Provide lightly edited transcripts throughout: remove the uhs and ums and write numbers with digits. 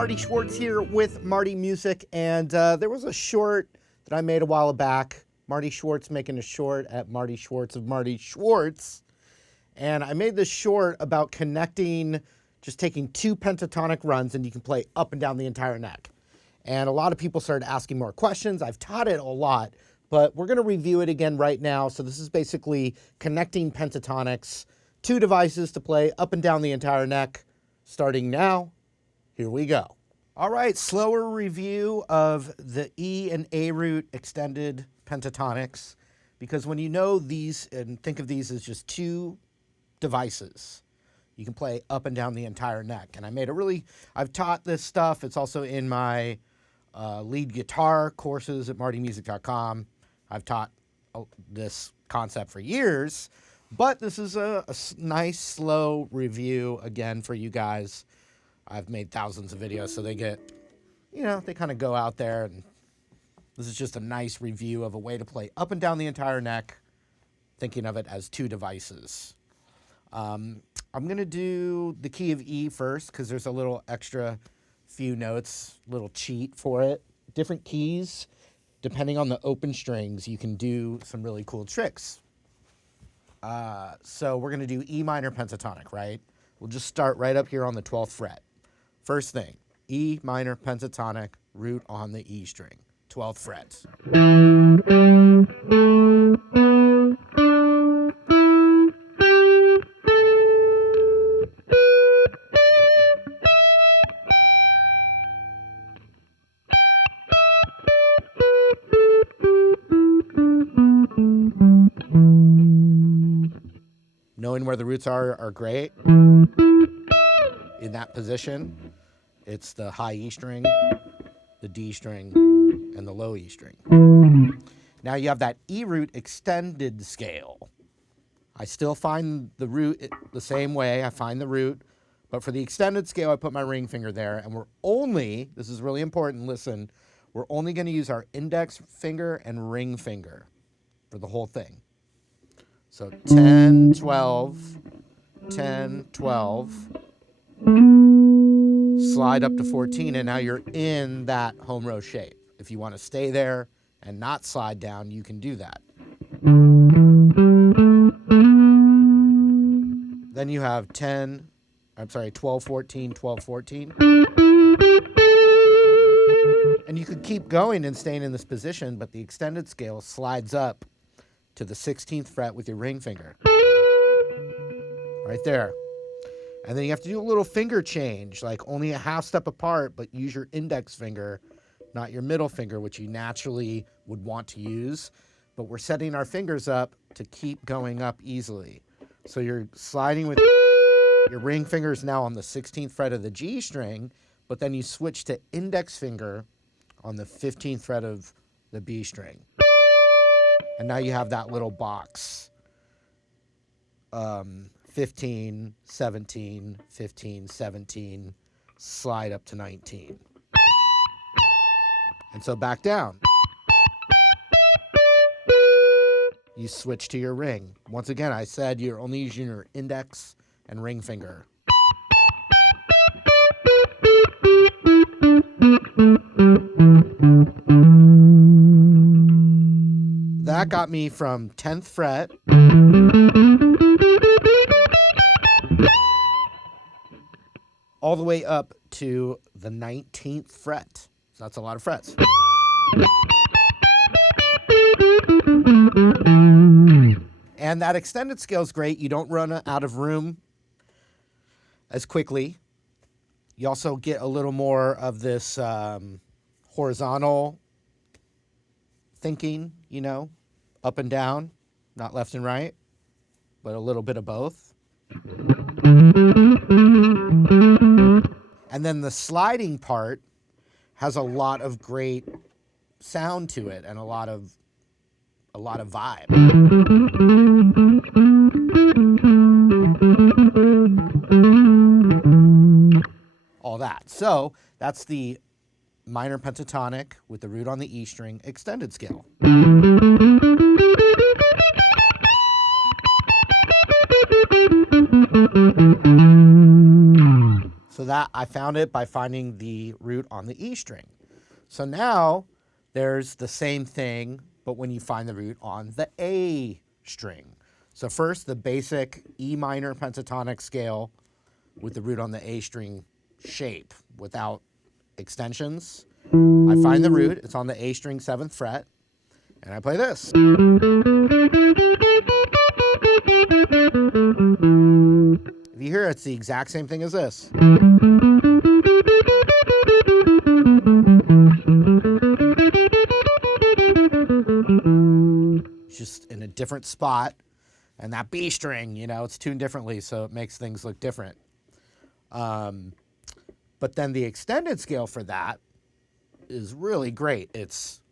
Marty Schwartz here with Marty Music, and there was a short that I made a while back. Marty Schwartz making a short at Marty Schwartz of Marty Schwartz, and I made this short about connecting, just taking two pentatonic runs, and you can play up and down the entire neck. And a lot of people started asking more questions. I've taught it a lot, but we're going to review it again right now. So this is basically connecting pentatonics, two devices to play up and down the entire neck. Starting now, here we go. All right, slower review of the E and A root extended pentatonics, because when you know these and think of these as just two devices, you can play up and down the entire neck. And I made I've taught this stuff. It's also in my lead guitar courses at martymusic.com. I've taught this concept for years, but this is a nice, slow review again for you guys. I've made thousands of videos, so they get, they kind of go out there, and this is just a nice review of a way to play up and down the entire neck, thinking of it as two devices. I'm going to do the key of E first, because there's a little extra few notes, little cheat for it. Different keys, depending on the open strings, you can do some really cool tricks. So we're going to do E minor pentatonic, right? We'll just start right up here on the 12th fret. First thing, E minor pentatonic, root on the E string, 12th fret. Knowing where the roots are great. In that position, it's the high E string, the D string, and the low E string. Now you have that E root extended scale. I still find the root the same way. I find the root, but for the extended scale, I put my ring finger there, and this is really important, listen, we're only going to use our index finger and ring finger for the whole thing. So 10, 12, 10, 12, slide up to 14, and now you're in that home row shape. If you want to stay there and not slide down, you can do that. Then you have 12, 14, 12, 14. And you could keep going and staying in this position, but the extended scale slides up to the 16th fret with your ring finger. Right there. And then you have to do a little finger change, like only a half step apart, but use your index finger, not your middle finger, which you naturally would want to use. But we're setting our fingers up to keep going up easily. So you're sliding with your ring fingers now on the 16th fret of the G string, but then you switch to index finger on the 15th fret of the B string. And now you have that little box. 15, 17, 15, 17, slide up to 19. And so back down. You switch to your ring. Once again, I said you're only using your index and ring finger. That got me from 10th fret all the way up to the 19th fret. So that's a lot of frets. And that extended scale is great. You don't run out of room as quickly. You also get a little more of this horizontal thinking, up and down, not left and right, but a little bit of both. And then the sliding part has a lot of great sound to it and a lot of vibe. All that. So that's the minor pentatonic with the root on the E string extended scale. So that I found it by finding the root on the E string. So now there's the same thing, but when you find the root on the A string. So first, the basic E minor pentatonic scale with the root on the A string shape without extensions. I find the root, it's on the A string 7th fret, and I play this. If you hear it, it's the exact same thing as this. It's just in a different spot, and that B string, you know, it's tuned differently, so it makes things look different. But then the extended scale for that is really great. It's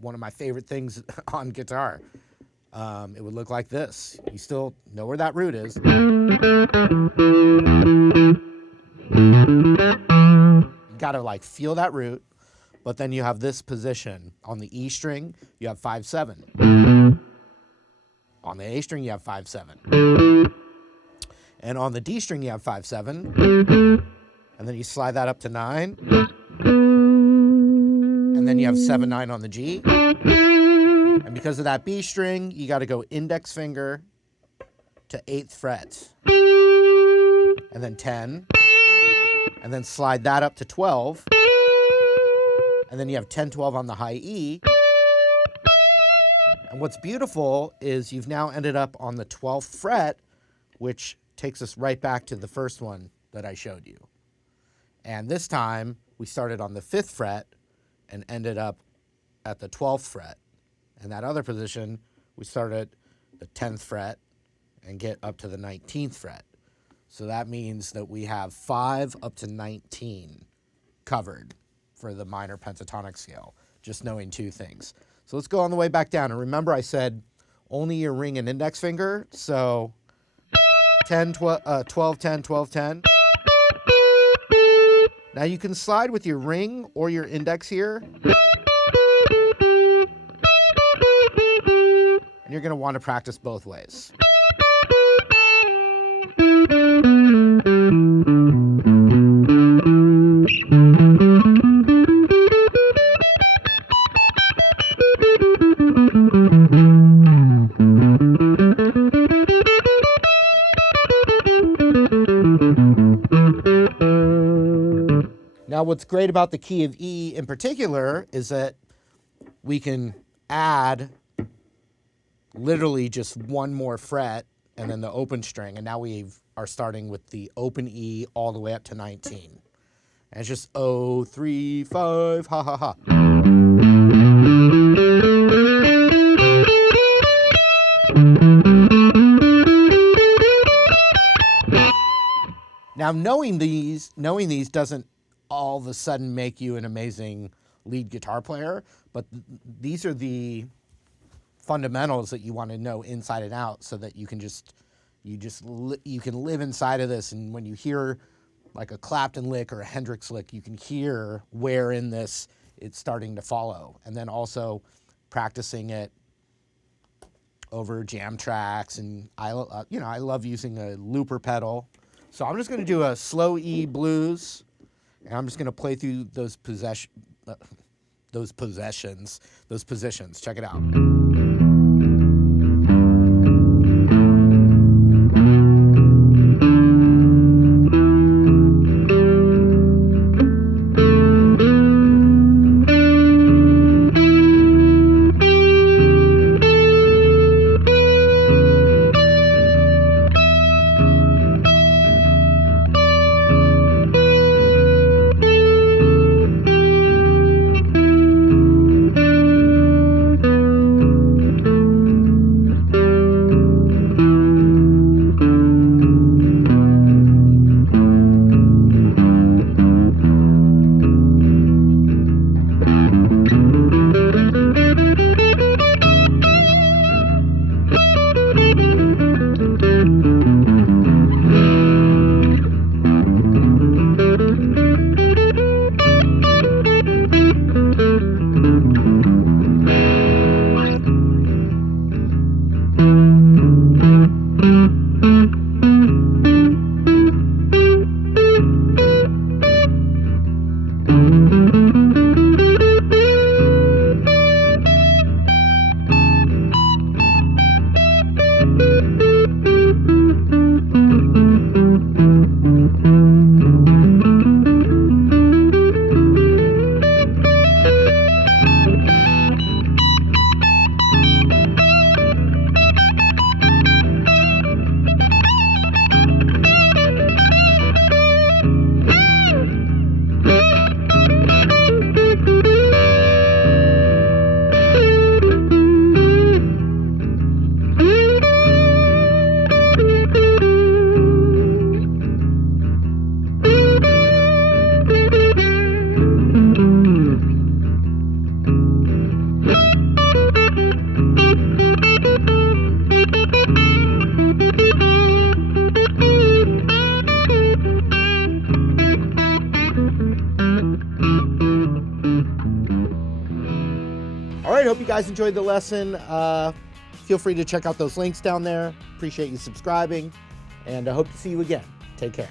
one of my favorite things on guitar. It would look like this. You still know where that root is. You gotta like feel that root, but then you have this position. On the E string, you have 5/7. On the A string, you have 5/7. And on the D string, you have 5/7. And then you slide that up to 9. And then you have 7/9 on the G. And because of that B string, you got to go index finger to 8th fret. And then 10. And then slide that up to 12. And then you have 10, 12 on the high E. And what's beautiful is you've now ended up on the 12th fret, which takes us right back to the first one that I showed you. And this time, we started on the 5th fret and ended up at the 12th fret. And that other position, we started the 10th fret and get up to the 19th fret. So that means that we have 5 up to 19 covered for the minor pentatonic scale, just knowing 2 things. So let's go on the way back down. And remember I said only your ring and index finger. So 10, 12, 10, 12, 10. Now you can slide with your ring or your index here. And you're going to want to practice both ways. Now, what's great about the key of E in particular is that we can add literally just one more fret and then the open string, and now we are starting with the open E all the way up to 19. And it's just 0, 3, 5, ha ha ha. Now knowing these doesn't all of a sudden make you an amazing lead guitar player, but these are the fundamentals that you want to know inside and out, so that you can you can live inside of this, and when you hear like a Clapton lick or a Hendrix lick, you can hear where in this it's starting to follow. And then also practicing it over jam tracks, and I love using a looper pedal. So I'm just going to do a slow E blues, and I'm just going to play through those positions. Check it out. guys enjoyed the lesson, feel free to check out those links down there. Appreciate you subscribing, and I hope to see you again. Take care.